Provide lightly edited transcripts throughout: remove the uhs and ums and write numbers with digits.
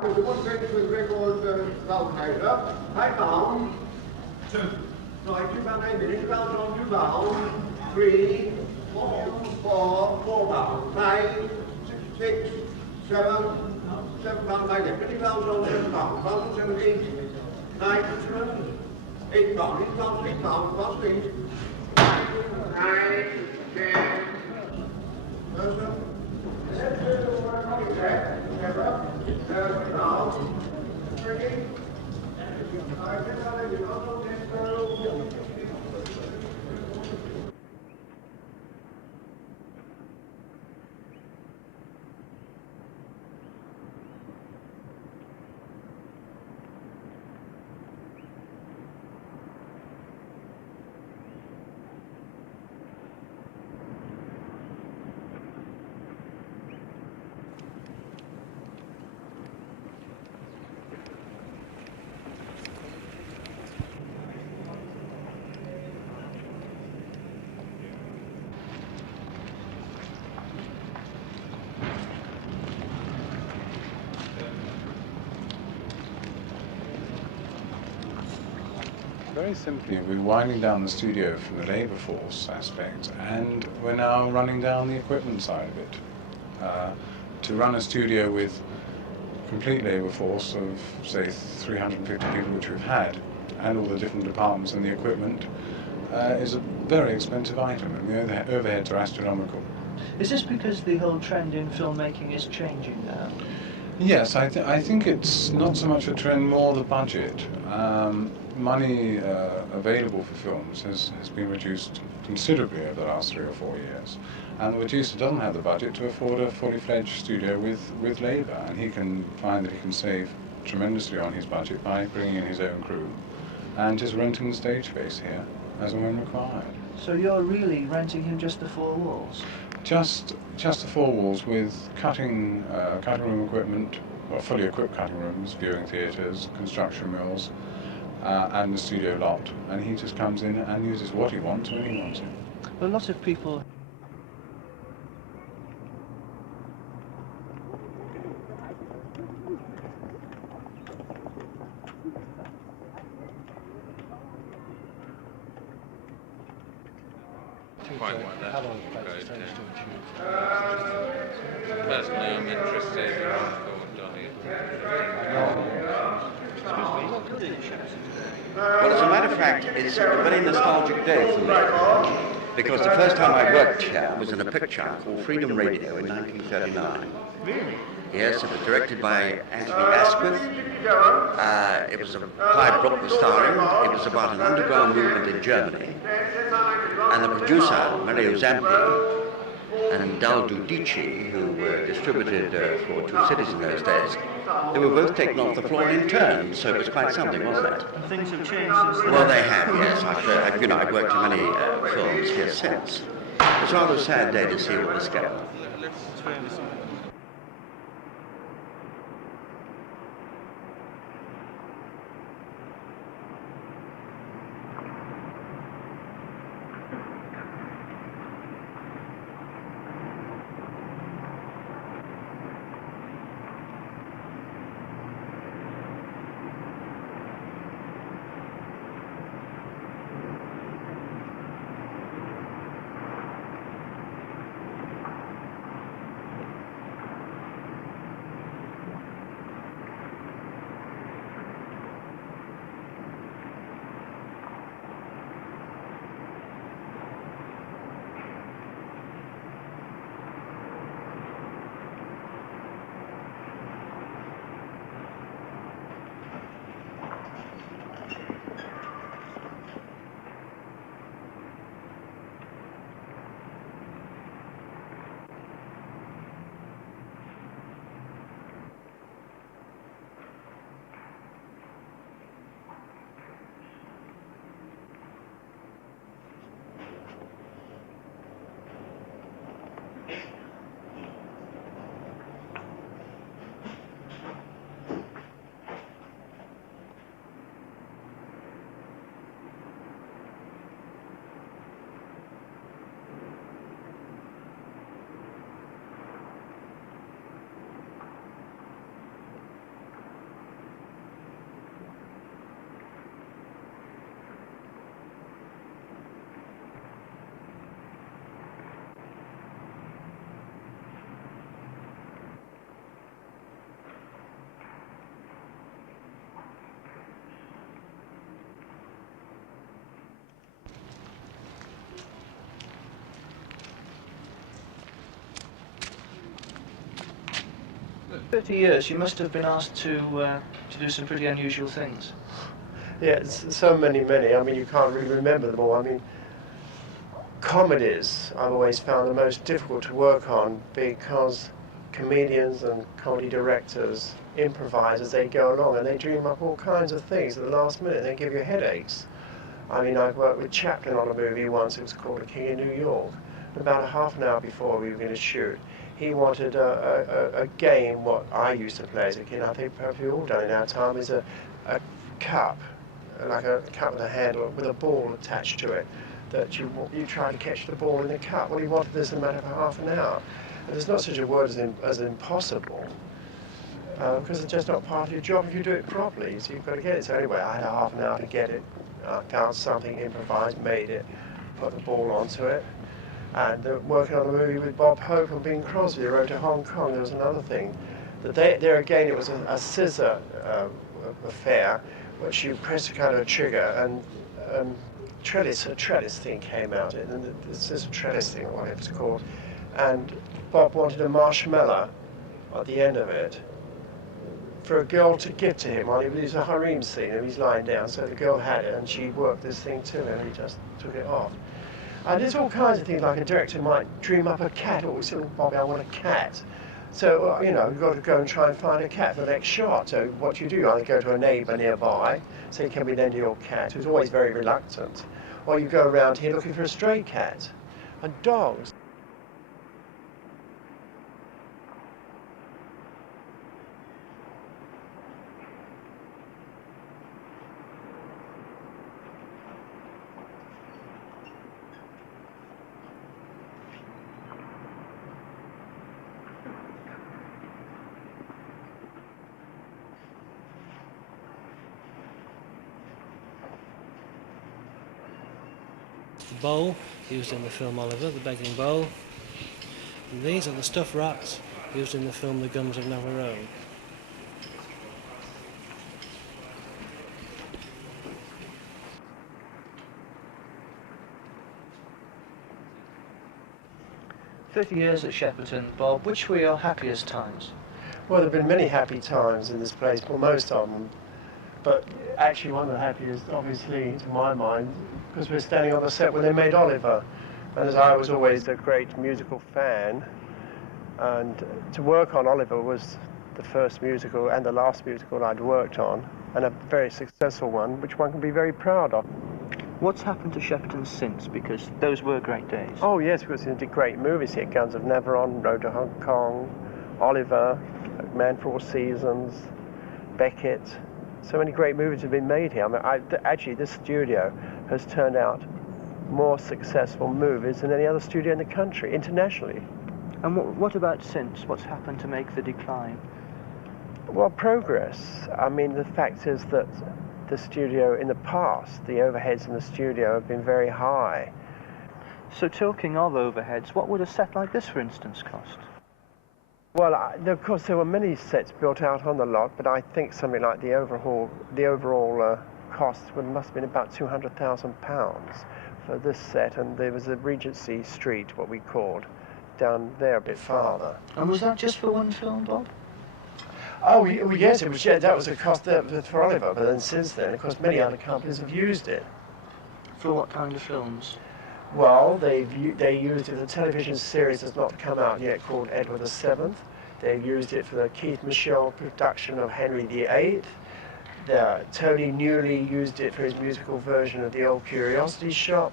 There's a 1 page with record calculator. Take on. 2. Right, £2 minutes. Goes on 2 pounds. 3, 4, 4 pounds. 5, 6, 7, £7 like that. 20 pounds on 7 pounds. Pounds 17. 9, 8 pounds. 8 pounds, 8 pounds. Pounds 8. 9, 10. Very simply, we're winding down the studio from the labour force aspect, and we're now running down the equipment side of it. To run a studio with complete labour force of, say, 350 people, which we've had, and all the different departments and the equipment, is a very expensive item, and the overheads are astronomical. Is this because the whole trend in filmmaking is changing now? Yes, I think it's not so much a trend, more the budget. Money available for films has been reduced considerably over the last 3 or 4 years, and the producer doesn't have the budget to afford a fully fledged studio with labour, and he can find that he can save tremendously on his budget by bringing in his own crew and just renting the stage space here as and when required. So you're really renting him just the 4 walls? Just the 4 walls with cutting room equipment, well, fully equipped cutting rooms, viewing theatres, construction mills, and the studio lot. And he just comes in and uses what he wants when he wants it. A lot of people... Quite like that. How long personally, I'm interested in Well, as a matter of fact, it's a very nostalgic day for me, because the first time I worked here was in a picture called Freedom Radio in 1939. Really? Yes, it was directed by Anthony Asquith. It was 5 Brook was starring. It was about an underground movement in Germany. And the producer, Mario Zampi, and Dal Giudici, who distributed for 2 cities in those days, they were both taken off the floor in turn, so it was quite something, wasn't it? And things have changed since then? Well, they have, yes. I've worked in many films here since. It's rather a sad day to see all this go. It's very interesting. 30 years, you must have been asked to do some pretty unusual things. Yes, so many. I mean, you can't really remember them all. I mean, comedies I've always found the most difficult to work on because comedians and comedy directors improvise as they go along and they dream up all kinds of things at the last minute. They give you headaches. I mean, I've worked with Chaplin on a movie once. It was called A King in New York. And about a half an hour before we were going to shoot, he wanted a game, what I used to play as a kid, I think perhaps we've all done in our time, is a cup, like a cup with a handle with a ball attached to it, that you try to catch the ball in the cup. Well, he wanted this in a matter of half an hour. And there's not such a word as impossible, because it's just not part of your job if you do it properly, so you've got to get it. So anyway, I had a half an hour to get it. I found something, improvised, made it, put the ball onto it. And working on a movie with Bob Hope and Bing Crosby, they wrote to Hong Kong. There was another thing. That there again, it was a scissor affair, which you press a kind of trigger and a trellis thing came out. And this is a trellis thing, or whatever it's called. And Bob wanted a marshmallow at the end of it for a girl to give to him while he was a harem scene and he's lying down. So the girl had it and she worked this thing to him and he just took it off. And there's all kinds of things, like a director might dream up a cat, or say, Bobby, I want a cat. So, you know, you've got to go and try and find a cat for the next shot. So what you do, you either go to a neighbour nearby, say, can we lend you your cat, who's always very reluctant, or you go around here looking for a stray cat. And dogs. The bowl used in the film Oliver, the begging bowl. And these are the stuffed rats used in the film The Guns of Navarone. "30 years at Shepperton, Bob, which were your happiest times?" Well, there have been many happy times in this place, well, most of them. But actually one of the happiest, obviously, to my mind, because we're standing on the set where they made Oliver. And as I was always a great musical fan, and to work on Oliver was the first musical and the last musical I'd worked on, and a very successful one, which one can be very proud of. What's happened to Shepperton since? Because those were great days. Oh yes, because we did great movies here, Guns of Navarone, Road to Hong Kong, Oliver, Man for All Seasons, Beckett. So many great movies have been made here. I mean, actually, this studio has turned out more successful movies than any other studio in the country, internationally. And what about since? What's happened to make the decline? Well, progress. I mean, the fact is that the studio in the past, the overheads in the studio have been very high. So talking of overheads, what would a set like this, for instance, cost? Well, of course, there were many sets built out on the lot, but I think something like the overall cost must have been about £200,000 for this set, and there was a Regency Street, what we called, down there a bit farther. And was that just for one film, Bob? Oh, yes, it was. Yeah, that was a cost for Oliver, but then since then, of course, many other companies have used it. For what kind of films? Well, they used it. The television series has not come out yet, called Edward VII. They used it for the Keith Michel production of Henry VIII. Tony Newley used it for his musical version of The Old Curiosity Shop.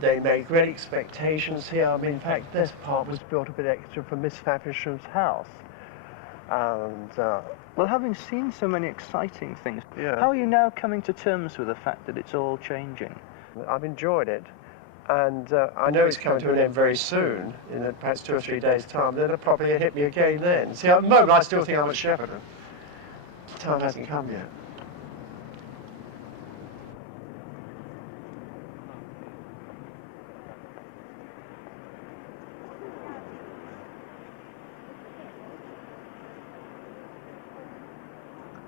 They made Great Expectations here. I mean, in fact, this part was built a bit extra for Miss Favisham's house. And well, having seen so many exciting things, yeah. How are you now coming to terms with the fact that it's all changing? I've enjoyed it, and I know it's coming to an end very soon, in perhaps 2 or 3 days' time. Then it'll probably hit me again then. See, at the moment I still think I'm at Shepperton. The time hasn't come yet.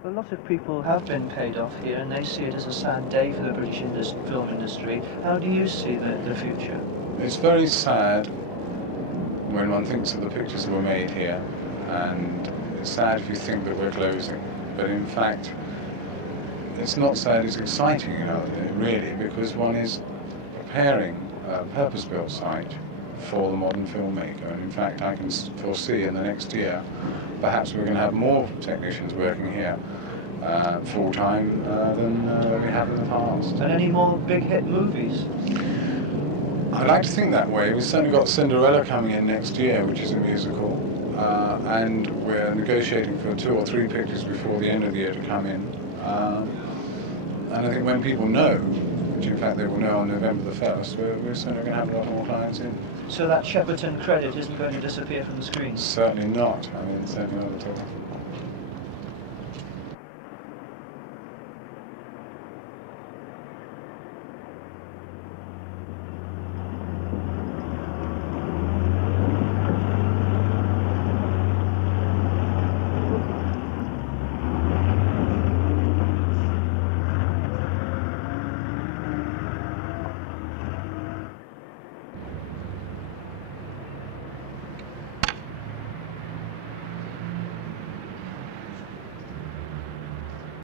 A lot of people have been paid off here, and they see it as a sad day for the British film industry. How do you see the future? It's very sad when one thinks of the pictures that were made here, and it's sad if you think that we're closing, but in fact it's not sad, it's exciting, you know, really, because one is preparing a purpose-built site for the modern filmmaker, and in fact I can foresee in the next year perhaps we're going to have more technicians working here full-time than we have in the past. And any more big hit movies? I'd like to think that way. We've certainly got Cinderella coming in next year, which is a musical, and we're negotiating for 2 or 3 pictures before the end of the year to come in. And I think when people know, which in fact they will know on November the 1st, we're certainly going to have a lot more clients in. So that Shepperton credit isn't going to disappear from the screen? Certainly not. I mean, certainly not at all.